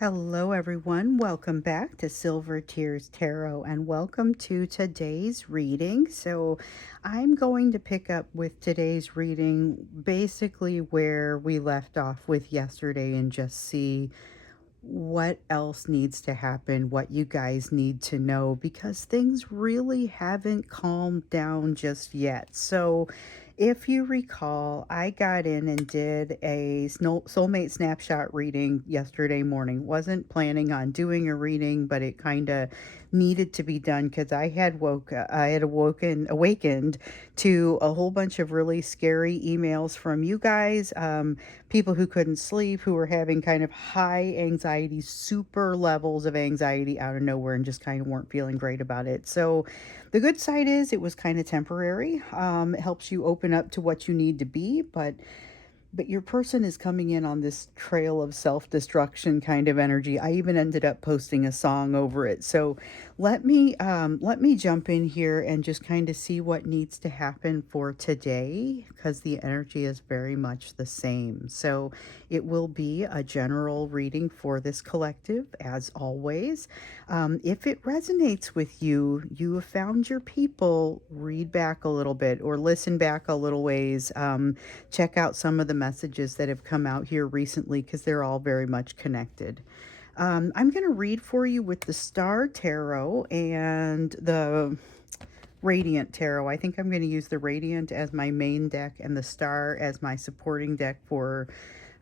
Hello, everyone. Welcome back to Silver Tears Tarot and welcome to today's reading. So, I'm going to pick up with today's reading basically where we left off with yesterday and just see what else needs to happen, what you guys need to know, because things really haven't calmed down just yet. So, if you recall, I got in and did a soulmate snapshot reading yesterday morning. Wasn't planning on doing a reading, but it kind of needed to be done because I had awakened to a whole bunch of really scary emails from you guys. People who couldn't sleep, who were having kind of high anxiety, super levels of anxiety out of nowhere, and just kind of weren't feeling great about it. So, the good side is it was kind of temporary. It helps you open up to what you need to be, but your person is coming in on this trail of self-destruction kind of energy. I even ended up posting a song over it. So let me jump in here and just kind of see what needs to happen for today, because the energy is very much the same. So it will be a general reading for this collective, as always. If it resonates with you, you have found your people, read back a little bit or listen back a little ways. Check out some of the messages that have come out here recently because they're all very much connected. I'm going to read for you with the Star Tarot and the Radiant Tarot. I think I'm going to use the Radiant as my main deck and the Star as my supporting deck for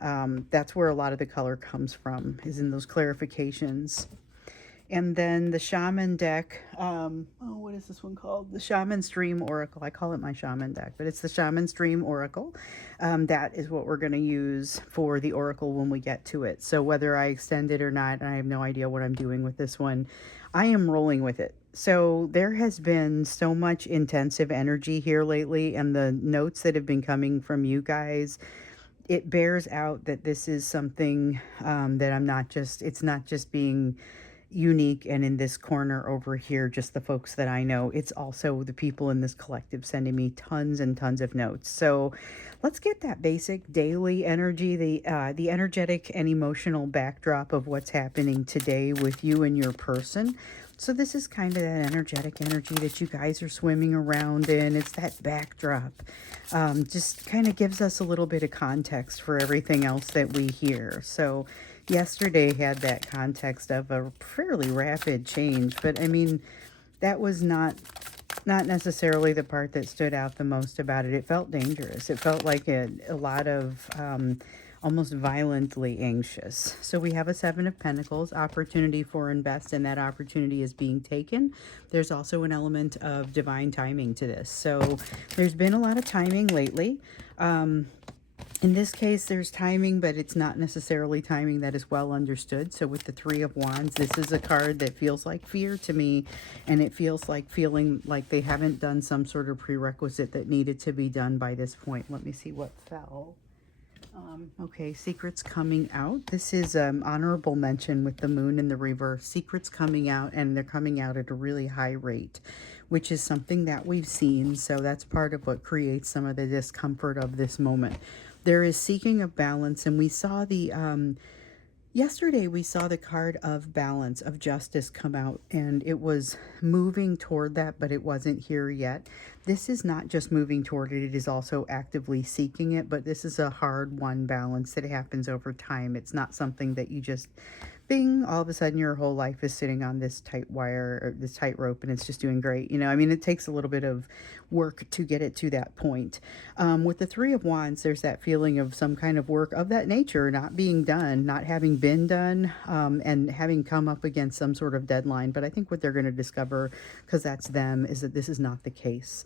that's where a lot of the color comes from, is in those clarifications. And then the shaman deck, what is this one called? The Shaman Stream Oracle. I call it my shaman deck, but it's the Shaman Stream Oracle. That is what we're going to use for the oracle when we get to it. So whether I extend it or not, I have no idea what I'm doing with this one. I am rolling with it. So there has been so much intensive energy here lately, and the notes that have been coming from you guys, it bears out that this is something that it's not just being unique and in this corner over here, just the folks that I know. It's also the people in this collective sending me tons and tons of notes. So let's get that basic daily energy, the energetic and emotional backdrop of what's happening today with you and your person. So this is kind of that energetic energy that you guys are swimming around in. It's that backdrop. Just kind of gives us a little bit of context for everything else that we hear. So yesterday had that context of a fairly rapid change, but I mean, that was not necessarily the part that stood out the most about it. It felt dangerous. It felt like a lot of almost violently anxious. So we have a Seven of Pentacles, opportunity for invest, and that opportunity is being taken. There's also an element of divine timing to this. So there's been a lot of timing lately. In this case, there's timing, but it's not necessarily timing that is well understood. So with the Three of Wands, this is a card that feels like fear to me, and it feels like feeling like they haven't done some sort of prerequisite that needed to be done by this point. Let me see what fell. Okay, secrets coming out. This is honorable mention with the moon in the reverse. Secrets coming out, and they're coming out at a really high rate, which is something that we've seen. So that's part of what creates some of the discomfort of this moment. There is seeking of balance, and we saw the yesterday we saw the card of balance, of justice come out, and it was moving toward that, but it wasn't here yet. This is not just moving toward it, it is also actively seeking it, but this is a hard won balance that happens over time. It's not something that you just bing, all of a sudden your whole life is sitting on this tight wire or this tight rope and it's just doing great. I mean, it takes a little bit of work to get it to that point. With the Three of Wands, there's that feeling of some kind of work of that nature not being done, not having been done, and having come up against some sort of deadline. But I think what they're going to discover, because that's them, is that this is not the case.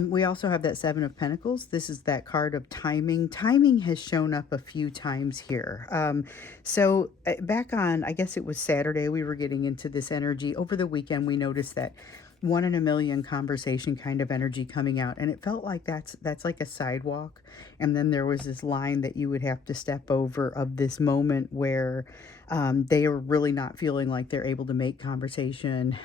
We also have that Seven of Pentacles. This is that card of timing. Timing has shown up a few times here. So back on, I guess it was Saturday, we were getting into this energy. Over the weekend, we noticed that one in a million conversation kind of energy coming out, and it felt like that's like a sidewalk, and then there was this line that you would have to step over, of this moment where they are really not feeling like they're able to make conversation.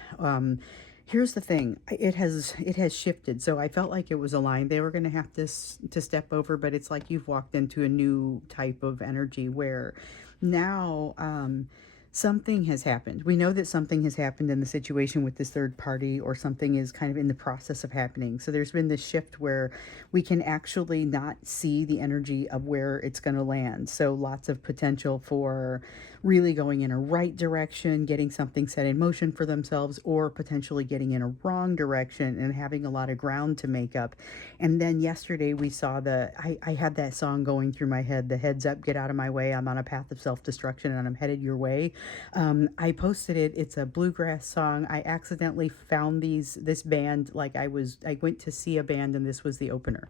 Here's the thing, it has shifted. So I felt like it was a line they were going to have to step over, but it's like you've walked into a new type of energy where now something has happened. We know that something has happened in the situation with this third party, or something is kind of in the process of happening. So there's been this shift where we can actually not see the energy of where it's going to land. So lots of potential for really going in a right direction, getting something set in motion for themselves, or potentially getting in a wrong direction and having a lot of ground to make up. And then yesterday we saw I had that song going through my head, the heads up, get out of my way. I'm on a path of self-destruction and I'm headed your way. I posted it. It's a bluegrass song. I accidentally found this band. Like I went to see a band and this was the opener.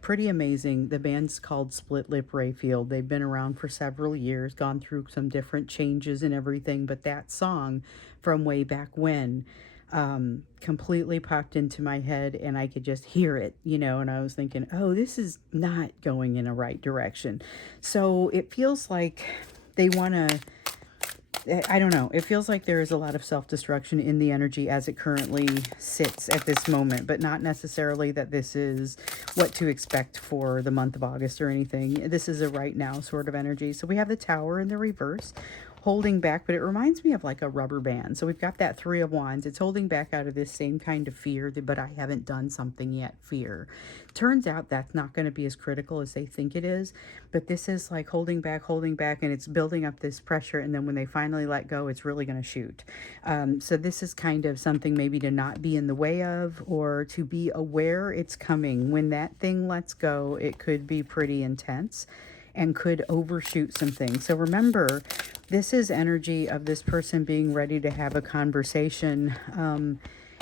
Pretty amazing. The band's called Split Lip Rayfield. They've been around for several years, gone through some different changes and everything, but that song from way back when completely popped into my head, and I could just hear it, and I was thinking, oh, this is not going in a right direction. So it feels like they want to, I don't know. It feels like there is a lot of self-destruction in the energy as it currently sits at this moment, but not necessarily that this is what to expect for the month of August or anything. This is a right now sort of energy. So we have the Tower in the reverse, holding back, but it reminds me of like a rubber band. So we've got that Three of Wands. It's holding back out of this same kind of fear, but I haven't done something yet fear. Turns out that's not going to be as critical as they think it is, but this is like holding back, and it's building up this pressure, and then when they finally let go, it's really going to shoot. So this is kind of something maybe to not be in the way of, or to be aware it's coming. When that thing lets go, it could be pretty intense and could overshoot some things. So remember, this is energy of this person being ready to have a conversation,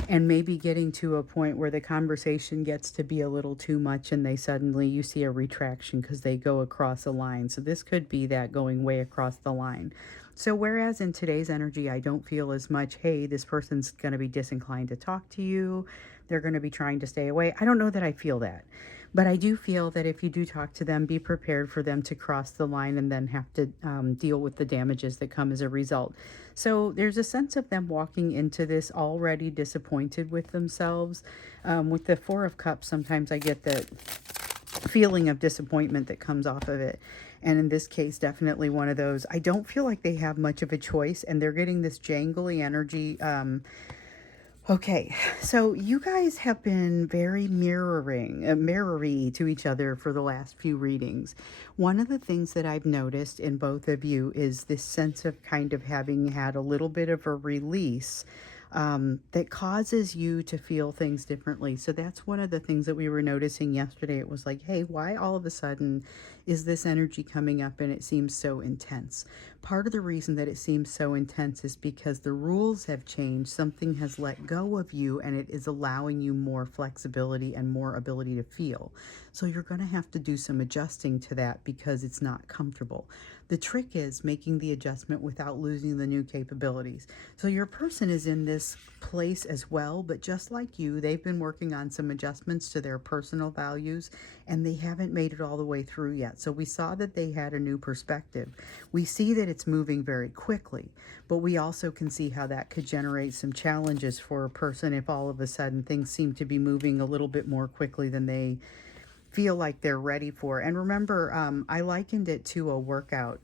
and maybe getting to a point where the conversation gets to be a little too much, and you see a retraction because they go across a line. So this could be that going way across the line. So whereas in today's energy, I don't feel as much, hey, this person's going to be disinclined to talk to you, they're going to be trying to stay away. I don't know that I feel that. But I do feel that if you do talk to them, be prepared for them to cross the line and then have to deal with the damages that come as a result. So there's a sense of them walking into this already disappointed with themselves. With the Four of Cups, sometimes I get that feeling of disappointment that comes off of it. And in this case, definitely one of those. I don't feel like they have much of a choice, and they're getting this jangly energy. Okay, so you guys have been very mirrory to each other for the last few readings. One of the things that I've noticed in both of you is this sense of kind of having had a little bit of a release that causes you to feel things differently. So that's one of the things that we were noticing yesterday. It was like, hey, why all of a sudden is this energy coming up and it seems so intense? Part of the reason that it seems so intense is because the rules have changed. Something has let go of you, and it is allowing you more flexibility and more ability to feel. So you're going to have to do some adjusting to that because it's not comfortable. The trick is making the adjustment without losing the new capabilities. So your person is in this place as well, but just like you, they've been working on some adjustments to their personal values, and they haven't made it all the way through yet. So we saw that they had a new perspective. We see that it's moving very quickly, but we also can see how that could generate some challenges for a person if all of a sudden things seem to be moving a little bit more quickly than they feel like they're ready for. And remember, I likened it to a workout.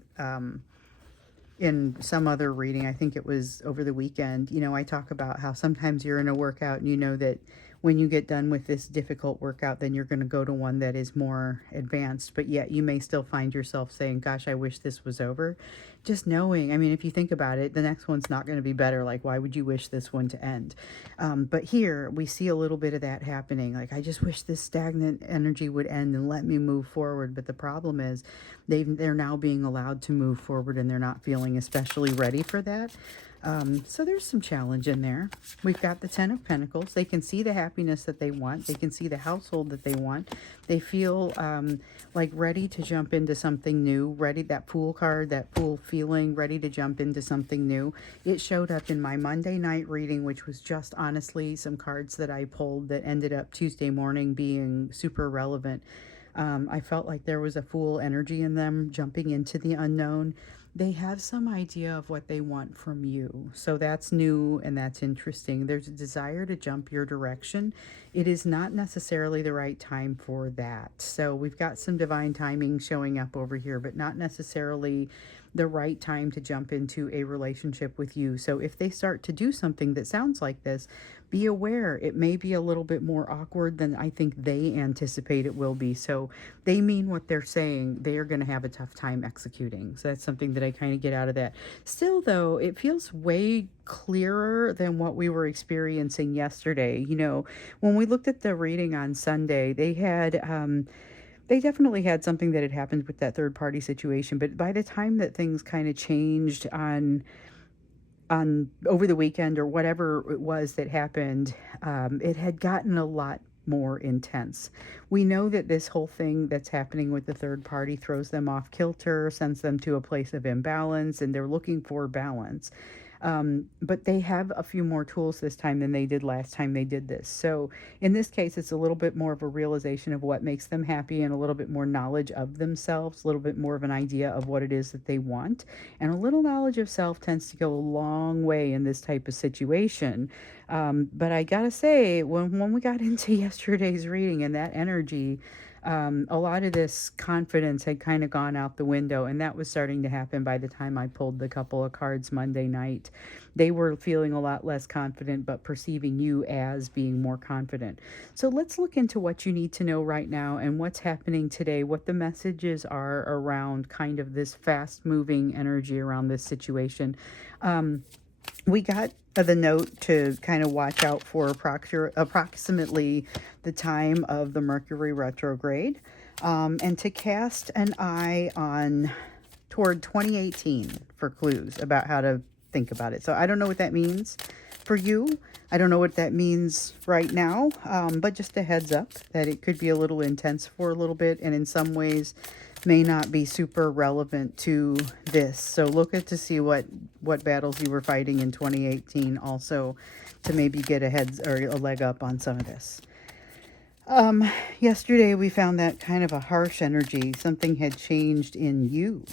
In some other reading, I think it was over the weekend, I talk about how sometimes you're in a workout and you know that when you get done with this difficult workout, then you're going to go to one that is more advanced, but yet you may still find yourself saying, gosh, I wish this was over. Just knowing, I mean, if you think about it, the next one's not going to be better. Like, why would you wish this one to end? But here we see a little bit of that happening. Like, I just wish this stagnant energy would end and let me move forward. But the problem is they're now being allowed to move forward, and they're not feeling especially ready for that. So there's some challenge in there. We've got the Ten of Pentacles. They can see the happiness that they want. They can see the household that they want. They feel like ready to jump into something new. Ready, that Fool card, that Fool feeling, ready to jump into something new. It showed up in my Monday night reading, which was just honestly some cards that I pulled that ended up Tuesday morning being super relevant. I felt like there was a Fool energy in them, jumping into the unknown. they have some idea of what they want from you. So that's new and that's interesting. There's a desire to jump your direction. It is not necessarily the right time for that. So we've got some divine timing showing up over here, but not necessarily the right time to jump into a relationship with you. So if they start to do something that sounds like this, be aware it may be a little bit more awkward than I think they anticipate it will be. So they mean what they're saying. They are going to have a tough time executing. So that's something that I kind of get out of that. Still, though, it feels way clearer than what we were experiencing yesterday. When we looked at the reading on Sunday, they definitely had something that had happened with that third party situation, but by the time that things kind of changed on over the weekend or whatever it was that happened, it had gotten a lot more intense. We know that this whole thing that's happening with the third party throws them off kilter, sends them to a place of imbalance, and they're looking for balance. But they have a few more tools this time than they did last time they did this. So in this case, it's a little bit more of a realization of what makes them happy and a little bit more knowledge of themselves, a little bit more of an idea of what it is that they want. And a little knowledge of self tends to go a long way in this type of situation. But I gotta say, when we got into yesterday's reading and that energy, a lot of this confidence had kind of gone out the window, and that was starting to happen by the time I pulled the couple of cards Monday night. They were feeling a lot less confident, but perceiving you as being more confident. So let's look into what you need to know right now and what's happening today, what the messages are around kind of this fast moving energy around this situation. We got the note to kind of watch out for approximately the time of the Mercury retrograde, and to cast an eye on toward 2018 for clues about how to think about it. So I don't know what that means for you. I don't know what that means right now, but just a heads up that it could be a little intense for a little bit, and in some ways may not be super relevant to this. So look at to see what battles you were fighting in 2018 also, to maybe get a heads or a leg up on some of this. Yesterday we found that kind of a harsh energy. Something had changed in you.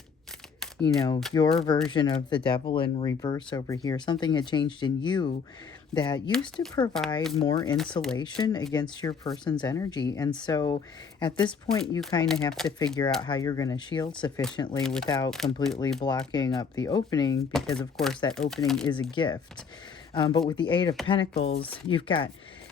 Your version of the devil in reverse over here. Something had changed in you that used to provide more insulation against your person's energy. And so at this point, you kind of have to figure out how you're going to shield sufficiently without completely blocking up the opening, because of course that opening is a gift. But with the Eight of Pentacles, you've got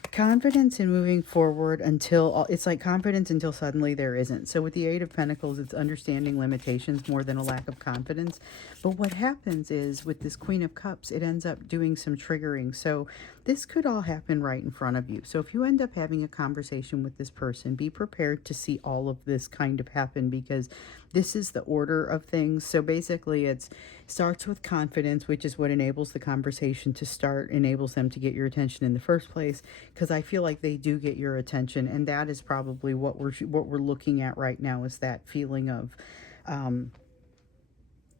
confidence in moving forward until it's like confidence until suddenly there isn't. So with the Eight of Pentacles, it's understanding limitations more than a lack of confidence. But what happens is with this Queen of Cups, it ends up doing some triggering. So this could all happen right in front of you. So if you end up having a conversation with this person, be prepared to see all of this kind of happen, because this is the order of things. So basically it starts with confidence, which is what enables the conversation to start, enables them to get your attention in the first place, because I feel like they do get your attention, and that is probably what we're looking at right now, is that feeling of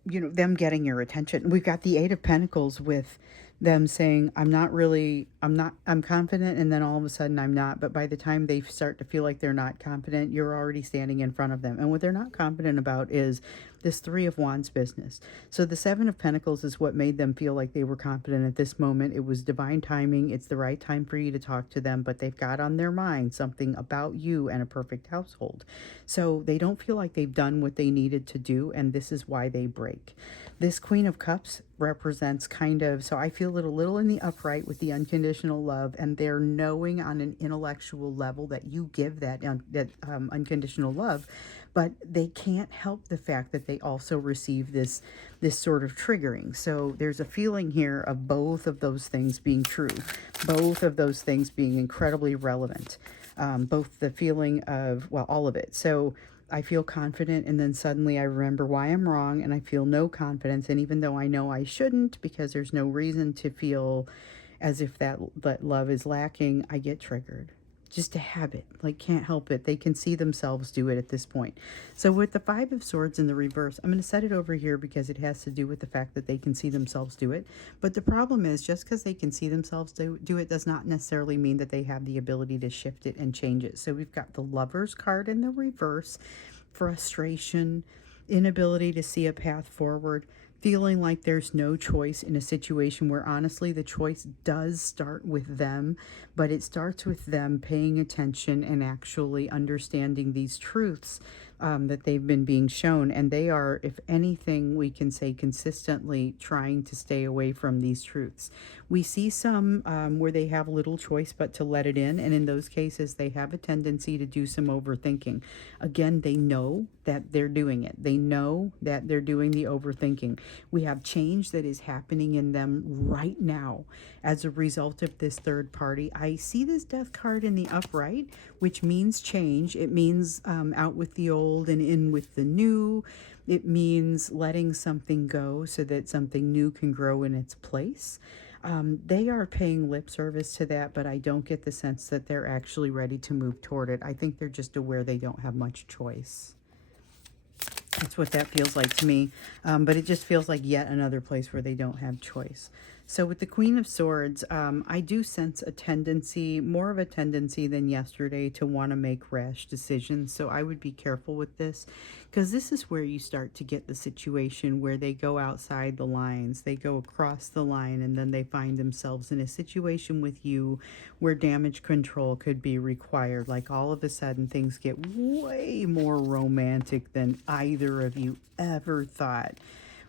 them getting your attention. We've got the Eight of Pentacles with them saying, I'm confident, and then all of a sudden I'm not. But by the time they start to feel like they're not confident, you're already standing in front of them. And what they're not confident about is this Three of Wands business. So the Seven of Pentacles is what made them feel like they were confident at this moment. It was divine timing. It's the right time for you to talk to them, but they've got on their mind something about you and a perfect household. So they don't feel like they've done what they needed to do, and this is why they break. This Queen of Cups represents kind of, so I feel it a little in the upright with the unconditional love, and they're knowing on an intellectual level that you give that unconditional love, but they can't help the fact that they also receive this sort of triggering. So there's a feeling here of both of those things being true, both of those things being incredibly relevant, both the feeling of, well, all of it. So I feel confident, and then suddenly I remember why I'm wrong, and I feel no confidence. And even though I know I shouldn't, because there's no reason to feel as if that love is lacking, I get triggered. Just a habit, like can't help it. They can see themselves do it at this point. So with the Five of Swords in the reverse, I'm going to set it over here because it has to do with the fact that they can see themselves do it. But the problem is, just because they can see themselves do it does not necessarily mean that they have the ability to shift it and change it. So we've got the Lovers card in the reverse, frustration, inability to see a path forward, feeling like there's no choice in a situation where honestly the choice does start with them, but it starts with them paying attention and actually understanding these truths that they've been being shown. And they are, if anything, we can say consistently trying to stay away from these truths. We see some where they have little choice but to let it in. And in those cases, they have a tendency to do some overthinking. Again, they know that they're doing it. They know that they're doing the overthinking. We have change that is happening in them right now as a result of this third party. I see this death card in the upright, which means change. It means out with the old and in with the new. It means letting something go so that something new can grow in its place. They are paying lip service to that, but I don't get the sense that they're actually ready to move toward it. I think they're just aware they don't have much choice. That's what that feels like to me. But it just feels like yet another place where they don't have choice. So with the Queen of Swords, I do sense a tendency, more of a tendency than yesterday, to want to make rash decisions. So I would be careful with this, because this is where you start to get the situation where they go outside the lines, they go across the line, and then they find themselves in a situation with you where damage control could be required. Like all of a sudden things get way more romantic than either of you ever thought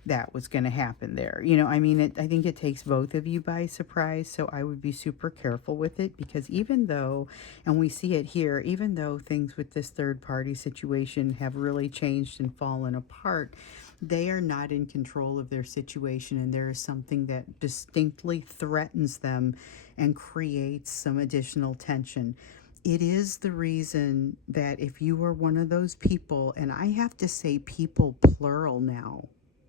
that was going to happen there. You know, I mean, I think it takes both of you by surprise. So I would be super careful with it, because even though, and we see it here, even though things with this third party situation have really changed and fallen apart, they are not in control of their situation, and there is something that distinctly threatens them and creates some additional tension. It is the reason that if you are one of those people, and I have to say people plural now,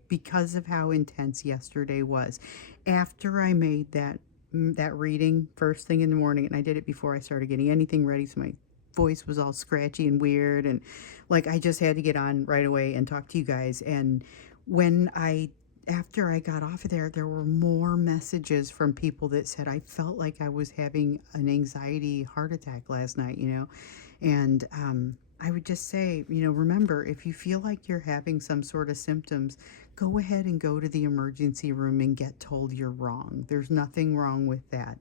because of how intense yesterday was. After I made that reading first thing in the morning, and I did it before I started getting anything ready, so my voice was all scratchy and weird, and like I just had to get on right away and talk to you guys. And when after I got off of there were more messages from people that said I felt like I was having an anxiety heart attack last night, you know. And I would just say, you know, remember, if you feel like you're having some sort of symptoms, go ahead and go to the emergency room and get told you're wrong. There's nothing wrong with that.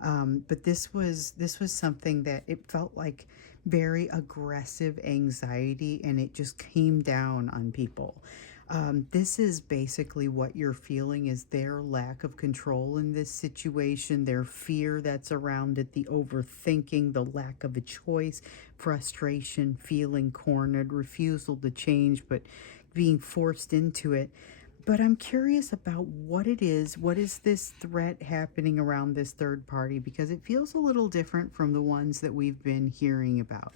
But this was something that it felt like very aggressive anxiety, and it just came down on people. This is basically what you're feeling, is their lack of control in this situation, their fear that's around it, the overthinking, the lack of a choice, frustration, feeling cornered, refusal to change, but being forced into it. But I'm curious about what it is. What is this threat happening around this third party? Because it feels a little different from the ones that we've been hearing about.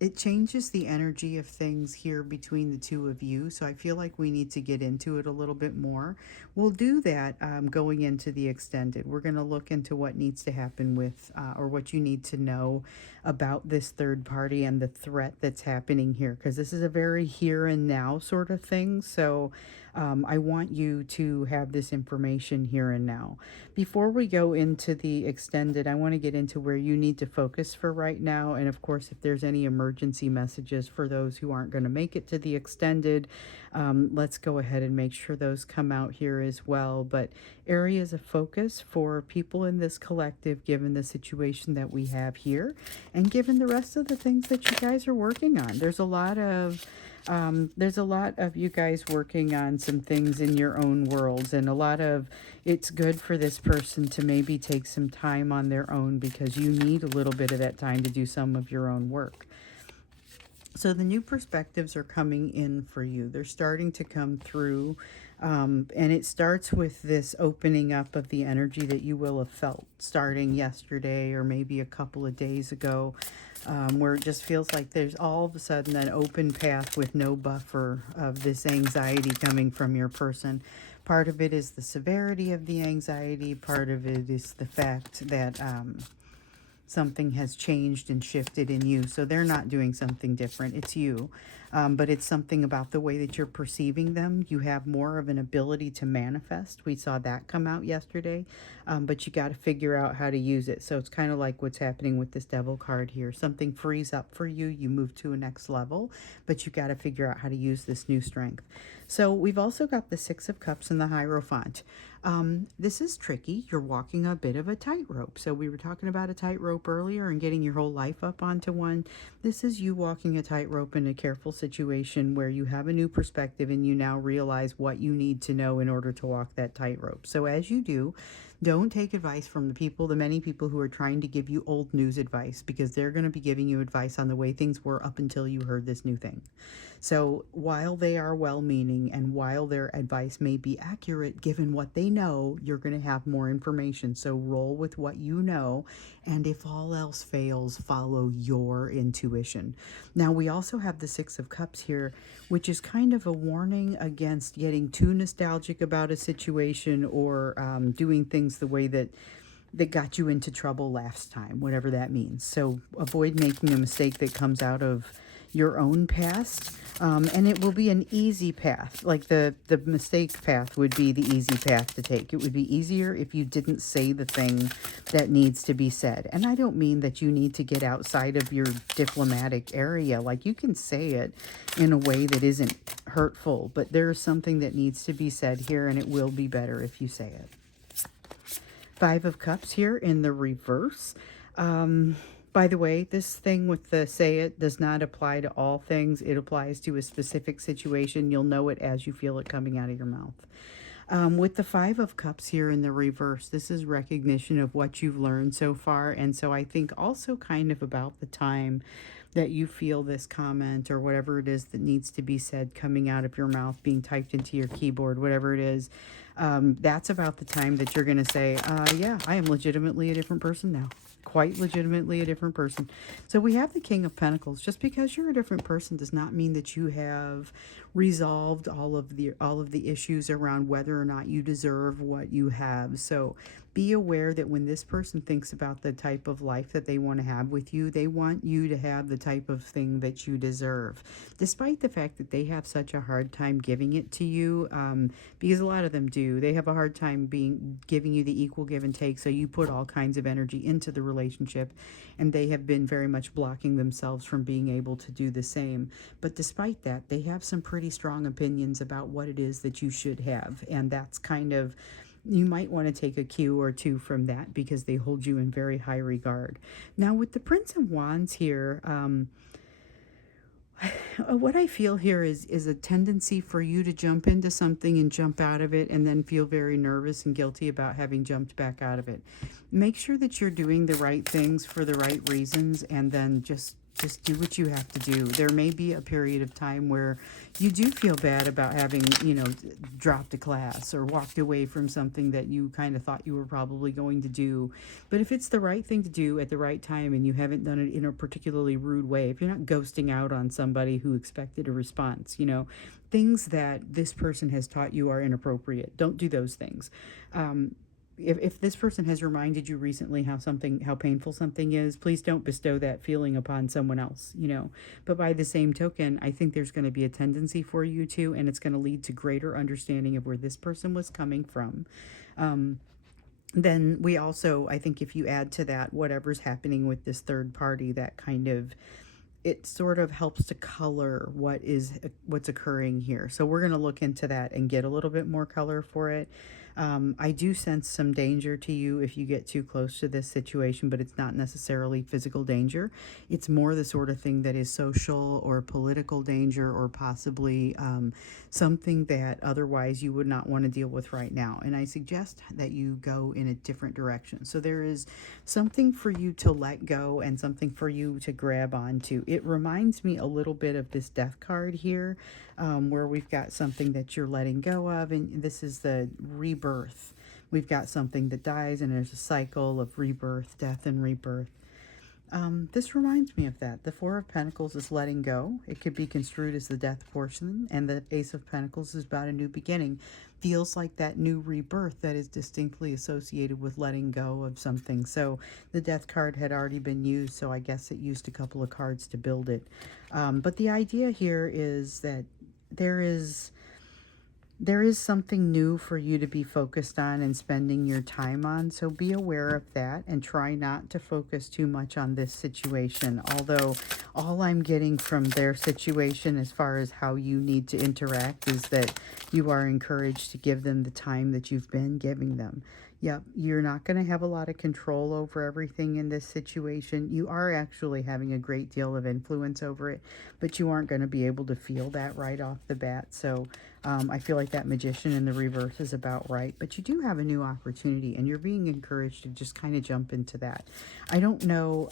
It changes the energy of things here between the two of you. So I feel like we need to get into it a little bit more. We'll do that going into the extended. We're going to look into what needs to happen with, or what you need to know about this third party and the threat that's happening here, because this is a very here and now sort of thing. So I want you to have this information here and now. Before we go into the extended, I want to get into where you need to focus for right now. And of course, if there's any emergency messages for those who aren't going to make it to the extended, let's go ahead and make sure those come out here as well. But areas of focus for people in this collective, given the situation that we have here, and given the rest of the things that you guys are working on. There's a lot of you guys working on some things in your own worlds, and it's good for this person to maybe take some time on their own, because you need a little bit of that time to do some of your own work. So the new perspectives are coming in for you. They're starting to come through. And it starts with this opening up of the energy that you will have felt starting yesterday or maybe a couple of days ago, where it just feels like there's all of a sudden an open path with no buffer of this anxiety coming from your person. Part of it is the severity of the anxiety. Part of it is the fact that something has changed and shifted in you. So they're not doing something different. It's you. but it's something about the way that you're perceiving them. You have more of an ability to manifest. We saw that come out yesterday, but you got to figure out how to use it. So it's kind of like what's happening with this devil card here. Something frees up for you, you move to a next level, but you got to figure out how to use this new strength. So we've also got the Six of Cups and the Hierophant. This is tricky. You're walking a bit of a tightrope. So we were talking about a tightrope earlier and getting your whole life up onto one. This is you walking a tightrope in a careful situation where you have a new perspective and you now realize what you need to know in order to walk that tightrope. So as you do, don't take advice from the many people who are trying to give you old news advice, because they're going to be giving you advice on the way things were up until you heard this new thing. So while they are well-meaning and while their advice may be accurate given what they know, you're going to have more information. So roll with what you know, and if all else fails, follow your intuition. Now we also have the Six of Cups here, which is kind of a warning against getting too nostalgic about a situation, or doing things the way that got you into trouble last time, whatever that means. So avoid making a mistake that comes out of your own past, and it will be an easy path. Like the mistake path would be the easy path to take. It would be easier if you didn't say the thing that needs to be said. And I don't mean that you need to get outside of your diplomatic area. Like, you can say it in a way that isn't hurtful, but there's something that needs to be said here, and it will be better if you say it. Five of Cups here in the reverse. By the way, this thing with the say it does not apply to all things. It applies to a specific situation. You'll know it as you feel it coming out of your mouth. With the Five of Cups here in the reverse, this is recognition of what you've learned so far. And so I think also kind of about the time that you feel this comment or whatever it is that needs to be said coming out of your mouth, being typed into your keyboard, whatever it is, that's about the time that you're going to say, yeah, I am legitimately a different person now. Quite legitimately a different person. So we have the King of Pentacles. Just because you're a different person does not mean that you have resolved all of the issues around whether or not you deserve what you have. So be aware that when this person thinks about the type of life that they want to have with you, they want you to have the type of thing that you deserve, despite the fact that they have such a hard time giving it to you, because a lot of them do. They have a hard time giving you the equal give and take, so you put all kinds of energy into the relationship, and they have been very much blocking themselves from being able to do the same. But despite that, they have some pretty strong opinions about what it is that you should have, and that's kind of, you might want to take a cue or two from that, because they hold you in very high regard. Now with the Prince of Wands here, what I feel here is a tendency for you to jump into something and jump out of it, and then feel very nervous and guilty about having jumped back out of it. Make sure that you're doing the right things for the right reasons, and then just do what you have to do. There may be a period of time where you do feel bad about having, dropped a class or walked away from something that you kind of thought you were probably going to do. But if it's the right thing to do at the right time, and you haven't done it in a particularly rude way, if you're not ghosting out on somebody who expected a response, things that this person has taught you are inappropriate, don't do those things. If this person has reminded you recently how painful something is, please don't bestow that feeling upon someone else, But by the same token, I think there's going to be a tendency for you to, and it's going to lead to greater understanding of where this person was coming from. Then we also, I think if you add to that whatever's happening with this third party, that kind of, it sort of helps to color what's occurring here. So we're going to look into that and get a little bit more color for it. I do sense some danger to you if you get too close to this situation, but it's not necessarily physical danger. It's more the sort of thing that is social or political danger, or possibly something that otherwise you would not want to deal with right now. And I suggest that you go in a different direction. So there is something for you to let go and something for you to grab onto. It reminds me a little bit of this Death card here, where we've got something that you're letting go of, and this is the rebirth. We've got something that dies, and there's a cycle of rebirth, death, and rebirth. This reminds me of that. The Four of Pentacles is letting go. It could be construed as the death portion, and the Ace of Pentacles is about a new beginning. Feels like that new rebirth that is distinctly associated with letting go of something. So the death card had already been used, so I guess it used a couple of cards to build it. But the idea here is that there is there is something new for you to be focused on and spending your time on. So be aware of that and try not to focus too much on this situation. Although all I'm getting from their situation as far as how you need to interact is that you are encouraged to give them the time that you've been giving them. Yep, you're not going to have a lot of control over everything in this situation. You are actually having a great deal of influence over it, but you aren't going to be able to feel that right off the bat. So I feel like that Magician in the reverse is about right, but you do have a new opportunity and you're being encouraged to just kind of jump into that. I don't know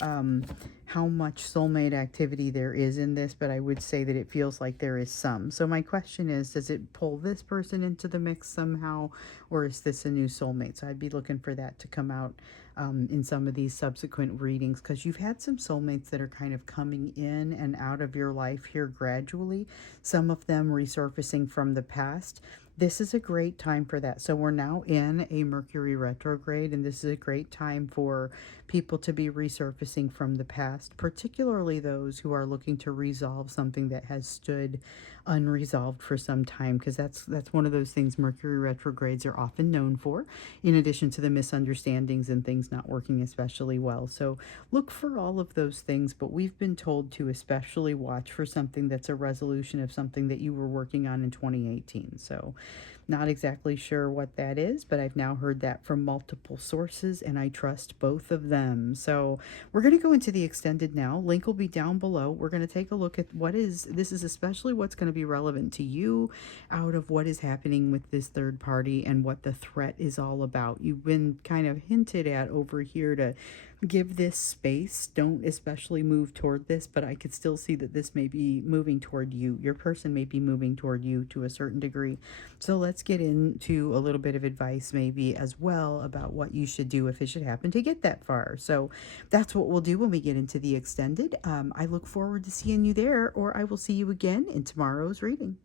how much soulmate activity there is in this, but I would say that it feels like there is some. So my question is, does it pull this person into the mix somehow, or is this a new soulmate? So I'd be looking for that to come out in some of these subsequent readings, because you've had some soulmates that are kind of coming in and out of your life here gradually, some of them resurfacing from the past. This is a great time for that. So we're now in a Mercury retrograde, and this is a great time for people to be resurfacing from the past, particularly those who are looking to resolve something that has stood unresolved for some time, because that's one of those things Mercury retrogrades are often known for, in addition to the misunderstandings and things not working especially well. So look for all of those things, but we've been told to especially watch for something that's a resolution of something that you were working on in 2018. So not exactly sure what that is, but I've now heard that from multiple sources and I trust both of them. So we're going to go into the extended now. Link will be down below. We're going to take a look at this is especially what's going to be relevant to you out of what is happening with this third party and what the threat is all about. You've been kind of hinted at over here to give this space. Don't especially move toward this, but I could still see that this may be moving toward you. Your person may be moving toward you to a certain degree. So let's get into a little bit of advice maybe as well about what you should do if it should happen to get that far. So that's what we'll do when we get into the extended. I look forward to seeing you there, or I will see you again in tomorrow's reading.